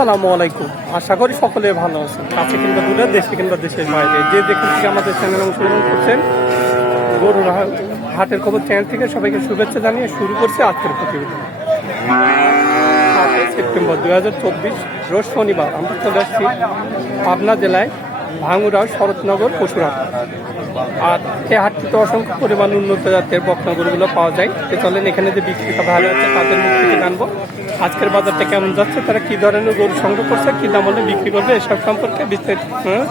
আসসালামু আলাইকুম। আশা করি সকলে ভালো আছেন। কাছে কিংবা দূরে, দেশে কিংবা দেশের বাইরে। যে দেখুন থেকে আমাদের চ্যানেল অংশগ্রহণ করছেন, গরুর হাটের খবর চ্যানেল থেকে সবাইকে শুভেচ্ছা জানিয়ে শুরু করছে আজকের প্রতিবেদন। সেপ্টেম্বর দু হাজার চব্বিশ, রোজ শনিবার আমরা চলে আসছি পাবনা জেলায়। ভাঙ্গুড়া শরৎনগর পশুরা আর এই হাটটিতে অসংখ্য পরিমাণ উন্নত জাতের বকনাগরগুলো পাওয়া যায়। তো চলেন, এখানে যে বিক্রিটা ভালো আছে, তাদের মুখ থেকে জানব। আজকের বাজারটা কেমন যাচ্ছে, তারা কি ধরনের গরু সংগ্রহ করছে, কী দাম বিক্রি করবে, এসব সম্পর্কে বিস্তারিত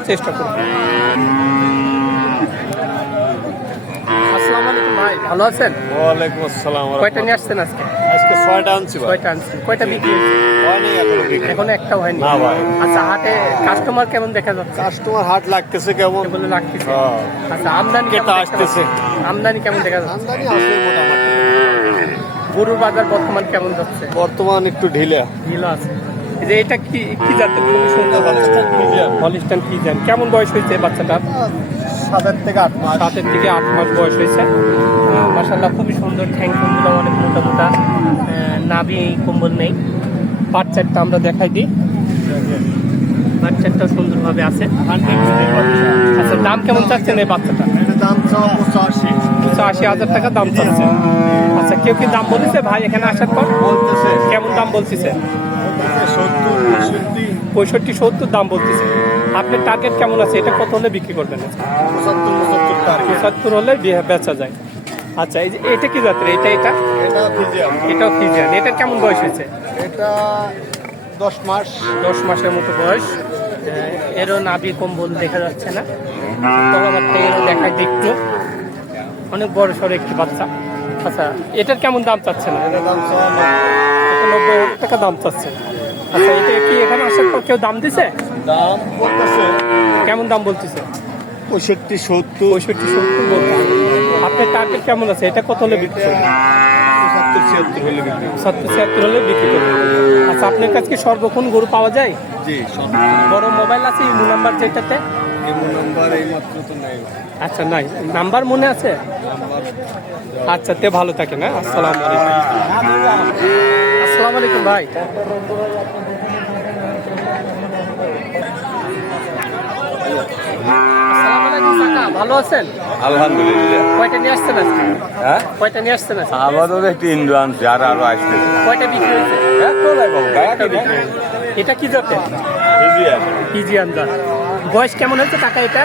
চেষ্টা করব আসসালামু আলাইকুম ভাই ভালো আছেন? ওয়ালাইকুম আসসালাম কয়টা নিয়ে আসছেন আজকে? আজকে ছয়টা আনছি ভাই। কয়টা আনছেন। কয়টা বিক্রি হয়নি এখনও একটাও হয়নি? না ভাই। আচ্ছা হাটে কাস্টমার কেমন দেখা যাচ্ছে? কাস্টমার হাট লাগতেছে কেমন? বলে লাগতেছে? হ্যাঁ। আচ্ছা আমদানি কেমন আসতেছে। আমদানি কেমন দেখা যাচ্ছে? আমদানি আছে মোটামুটি। গরুর বাজার বর্তমান কেমন যাচ্ছে? বর্তমান একটু ঢিলা। ঢিলা আছে। যে এটা কি কি জাতের খুবই সুন্দর বাচ্চাটা হলিস্টান কি জান কেমন বয়স হয়েছে বাচ্চাটার? সাতের থেকে আট মাস। সাতের থেকে আট মাস বয়স হয়েছে। মাসাল্লাহ খুবই সুন্দর ঠ্যাং কম্বল অনেক মোটা মোটা নাভি কম্বল নেই। বাচ্চারটা আমরা দেখাই দিই। বাচ্চারটা সুন্দরভাবে আছে। আচ্ছা দাম কেমন চাচ্ছেন এই বাচ্চাটা? দাম পঁচাশি। আশি হাজার টাকা দাম চাচ্ছে। আচ্ছা কেউ কি দাম বলেছে? ভাই এখানে আসার পর? বলতেছে। কেমন দাম বলতেছে? পঁয়ষট্টি সত্তর দাম বলতেছে। আপনার টার্গেট কেমন আছে? এটা কত হলে বিক্রি করবেন? পঁচাত্তর হলে বেচা যায়। আচ্ছা এই যে এটা কি যাত্রা এটা এটা? এটা এটাও ফিজিয়ান। এটার কেমন বয়স হয়েছে? এটা দশ মাস। দশ মাসের মতো বয়স। আহ, এরও নাভি কম্বল দেখা যাচ্ছে না। তলাবারটা এরও দেখায় দেখতো। অনেক বড় সড়ো একটি বাচ্চা। আচ্ছা এটার কেমন দাম চাচ্ছে না এটা নব্বই। টাকা দাম চাচ্ছে আচ্ছা এটা কি এখানে আসার পর কেউ দাম দিছে? দাম বলতেছে। কেমন দাম বলতেছে? পঁয়ষট্টি সত্তর। পঁয়ষট্টি সত্তর বলতে আপনার টার্গেট কেমন আছে? এটা কত হলে বিক্রি করবেন? পঁচাত্তর ছিয়াত্তর হলে বিক্রি সত্তর ছিয়াত্তর হলে বিক্রি করবেন। আচ্ছা আপনার কাছে কি সর্বক্ষণ গরু পাওয়া যায়? জি বড় মোবাইল আছে ইমো নাম্বার যেটাতে এমন নাম্বার এই মাত্র তো নেই। আচ্ছা নাই। নাম্বার মনে আছে? আচ্ছা তে ভালো থাকে না আসসালামু আলাইকুম। আসসালামু আলাইকুম ভাই আসসালামু আলাইকুম কাকা ভালো আছেন? আলহামদুলিল্লাহ। কয়টা নিয়ে আসছেন আজকে? হ্যাঁ? কয়টা নিয়ে আসছেন আজকে? আমাদের একটু ইন্ডো আনছে আর আরও আসছে। কয়টা বিক্রি হয়েছে? একটা বিক্রি হয়েছে। এটা কি যাতে পিজি আন্দাজ বয়স কেমন হয়েছে কাকা এটা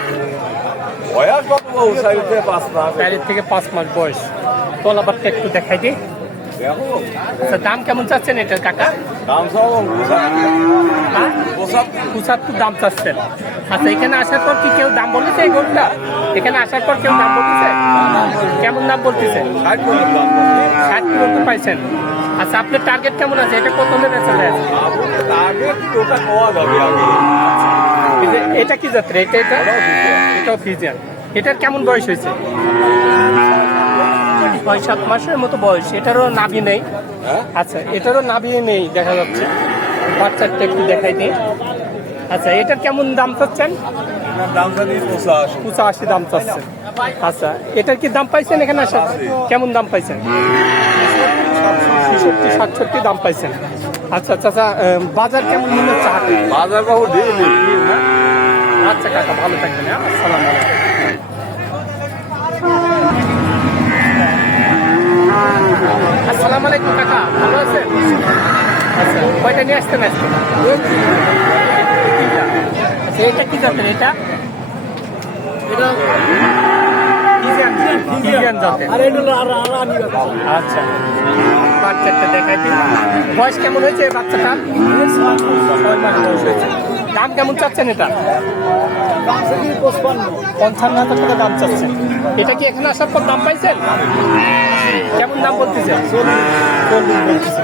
চারের থেকে পাঁচ মাস। বয়স। তলাবারটা একটু দেখাই দিই। আচ্ছা দাম কেমন চাচ্ছেন এটার কাকা? হ্যাঁ? পঁচাত্তর। দাম চাচ্ছেন। আচ্ছা এখানে আসার পর কি কেউ দাম বলেছে এই গরুটা? এখানে আসার পর কেউ দাম বলতেছে? কেমন দাম বলতেছে? ষাট পর্যন্ত পাইছেন। আচ্ছা আপনার টার্গেট কেমন আছে? এটা কত বেচা যায়? এটা কি যাত্রা এটা এটা? এটাও ফিজিয়ান। এটার কেমন বয়স হয়েছে? ছয় সাত মাসের মতো বয়স। এটারও নাভি নেই। আচ্ছা এটারও নাভি নেই দেখা যাচ্ছে। বাচ্চারটা একটু দেখাই দিই। আচ্ছা এটার কেমন দাম চাচ্ছেন? পঁচাশি। দাম চাচ্ছেন। আচ্ছা এটার কি দাম পাইছেন এখানে আসা কেমন দাম পাইছেন? ছেষট্টি সাতষট্টি দাম পাইছেন। আচ্ছা আচ্ছা বাজার কেমন মনে হচ্ছে বাজার বাবু আচ্ছা কাকা ভালো থাকবেন হ্যাঁ? আসসালাম আলাইকুম আসসালামু আলাইকুম কাকা ভালো আছেন আচ্ছা কয়টা নিয়ে আসতেন আজকে? আচ্ছা এটা কি জাতের এটা? আচ্ছা। বাচ্চাটা দেখাই বয়স কেমন হয়েছে বাচ্চাটা ছয় মাস বয়স হয়েছে। দাম কেমন চাচ্ছেন এটা? পঞ্চান্ন হাজার টাকা দাম চাচ্ছেন। এটা কি এখানে আসার পর দাম পাইছেন? কেমন দাম বলতেছেন? বলতেছে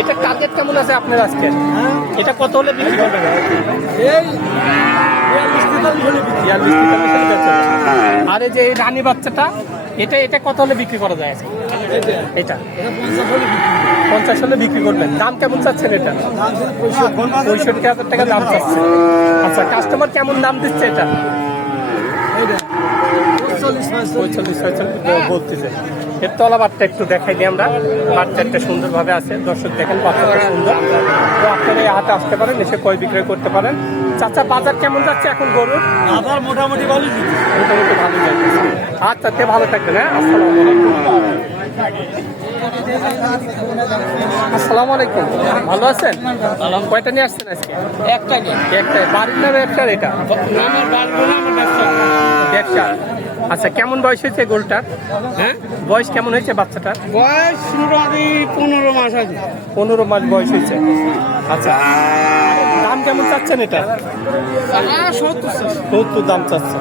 এটা টার্গেট কেমন আছে আপনার আজকে? এটা কত হলে বিক্রি করবেন? যায়। আর এই যে এই রানী বাচ্চাটা এটা এটা কত হলে বিক্রি করা যায়? এটা। পঞ্চাশ হলে বিক্রি করবেন। দাম কেমন চাচ্ছেন এটা? পঁয়ষট্টি হাজার টাকা দাম চাচ্ছে আচ্ছা কাস্টমার কেমন দাম দিচ্ছে এটা? পঁয়তাল্লিশ বলতেছে এর তলা বাচ্চা একটু দেখাই দিই আমরা। বাচ্চাটা সুন্দরভাবে আছে। দর্শক দেখেন বাচ্চাটা সুন্দর। তো আপনারা এই হাতে আসতে পারেন এসে কয় বিক্রয় করতে পারেন। চাচা বাজার কেমন যাচ্ছে এখন গরুর? আবার মোটামুটি ভালো মোটামুটি ভালো যাচ্ছে। আচ্ছা তে ভালো থাকবেন হ্যাঁ? আসসালামু আলাইকুম। আসসালামু আলাইকুম। ভালো আছেন? কয়টা নিয়ে আসছেন আজকে? একটা একটাই। বাড়ির না ব্যবসার এটা? ব্যবসা। আচ্ছা কেমন বয়স হয়েছে গরুটার হ্যাঁ? বয়স কেমন হয়েছে বাচ্চাটার? বয়স মোটামুটি পনেরো মাস আছে। পনেরো মাস বয়স হয়েছে। আচ্ছা দাম কেমন চাচ্ছেন এটা? সত্তর দাম চাচ্ছে।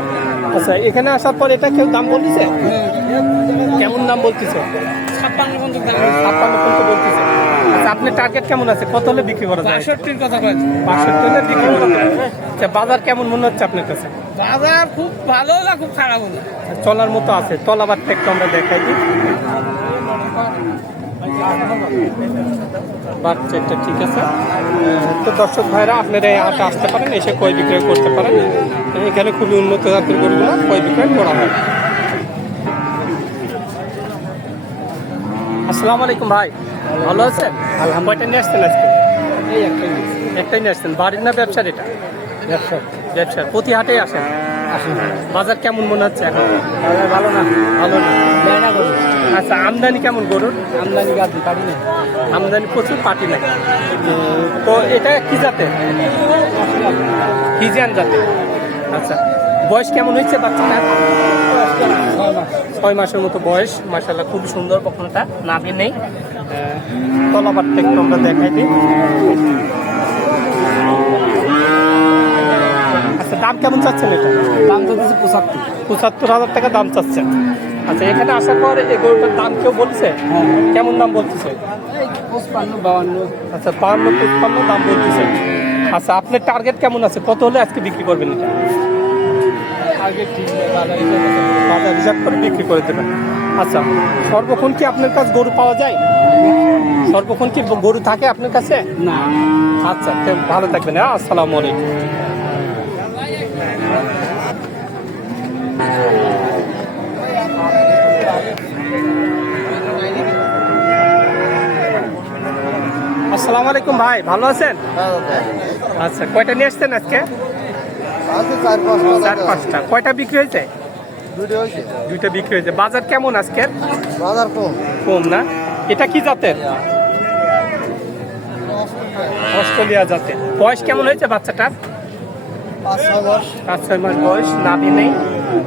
আচ্ছা এখানে আসার পর এটা কেউ দাম বলতেছে? কেমন দাম বলতেছে? ছাপ্পান্ন পর্যন্ত বলতেছে। আপনার টার্গেট কেমন আছে? কত হলে বিক্রি করা যায়? বাষট্টির কথা কয়েছে পাঁচষট্টি হলে বিক্রি করা যায়। আচ্ছা বাজার কেমন মনে হচ্ছে আপনার কাছে? বাজার খুব ভালো না খুব খারাপ না চলার মতো আছে। তলাবারটা একটু আমরা দেখাই দিই। বাচ্চাটা ঠিক আছে। তো দর্শক ভাইরা আপনারা এই হাটে আসতে পারেন এসে কয় বিক্রয় করতে পারেন। এখানে খুবই উন্নত জাতের গরুগুলো কয় বিক্রয় করা হয়। আসসালামু আলাইকুম ভাই। ভালো আছেন? কয়টা নিয়ে আসছেন আজকে? এই একটাই একটাই নিয়ে আসছেন। বাড়ির না ব্যবসার এটা? ব্যবসা ব্যবসার। প্রতি হাটেই আসেন? আসুন। বাজার কেমন মনে হচ্ছে এখন? ভালো না। ভালো না। আচ্ছা আমদানি কেমন গরুর? আমদানি গাছ পারি না আমদানি প্রচুর পাটি নাই। তো এটা কি জাতে? ফিজিয়ান জাতে। আচ্ছা বয়স কেমন হয়েছে বাচ্চাটার? ছয় মাসের মতো বয়স। মাসাল্লাহ খুব সুন্দর বকনাটা নাভি নেই। তলাবারটা একটু আমরা দেখাই দিই। আচ্ছা দাম কেমন চাচ্ছেন এটা? দাম তো দিচ্ছে পঁচাত্তর। পঁচাত্তর হাজার টাকা দাম চাচ্ছেন। আচ্ছা এখানে আসার পর এই গরুটার দাম কেউ বলছে? কেমন দাম বলতেছে? পঁচপান্ন বাউান্ন। আচ্ছা বাহান্ন পঁচপান্ন দাম বলতেছে। আচ্ছা আপনার টার্গেট কেমন আছে? কত হলে আজকে বিক্রি করবেন এটা? আগে ঠিক বাজার হিসেবে হিসাব করে বিক্রি করে দেবেন। আচ্ছা সর্বক্ষণ কি আপনার কাছে গরু পাওয়া যায়? সর্বক্ষণ কি গরু থাকে আপনার কাছে? না। আচ্ছা ভালো থাকবেন হ্যাঁ আসসালামু আলাইকুম। আসসালামু আলাইকুম ভাই ভালো আছেন? আচ্ছা কয়টা নিয়ে আসছেন আজকে? চার পাঁচটা কয়টা বিক্রি হয়েছে? দুইটা বিক্রি হয়েছে। বাজার কেমন আজকে বাজার কম। কম না? এটা কি জাতের? অস্ট্রেলিয়া জাতের। বয়স কেমন হয়েছে বাচ্চাটার পাঁচ ছয় মাস। পাঁচ ছয় মাস বয়স নাভি নেই।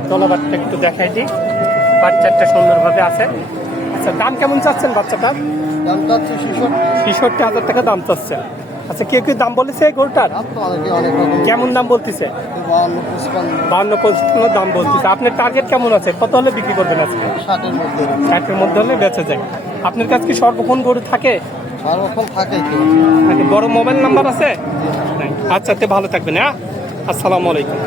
তলাবারটা একটু দেখাই দিই। বাচ্চাটা সুন্দরভাবে আছে। আচ্ছা দাম কেমন চাচ্ছেন বাচ্চাটার? ছেষট্টি হাজার টাকা দাম চাচ্ছেন। আচ্ছা কেউ কেউ দাম বলেছে এই গরুটার? কেমন দাম বলতেছে? বান্ন পঁচপান্ন। দাম বলতেছে। আপনার টার্গেট কেমন আছে? কত হলে বিক্রি করবেন আজকে? ষাটের মধ্যে। হলে বেঁচে যায়। আপনার কাছে কি সর্বক্ষণ গরু থাকে? সর্বক্ষণ থাকে বড় মোবাইল নাম্বার আছে। আচ্ছা তে ভালো থাকবেন হ্যাঁ? আসসালামু আলাইকুম।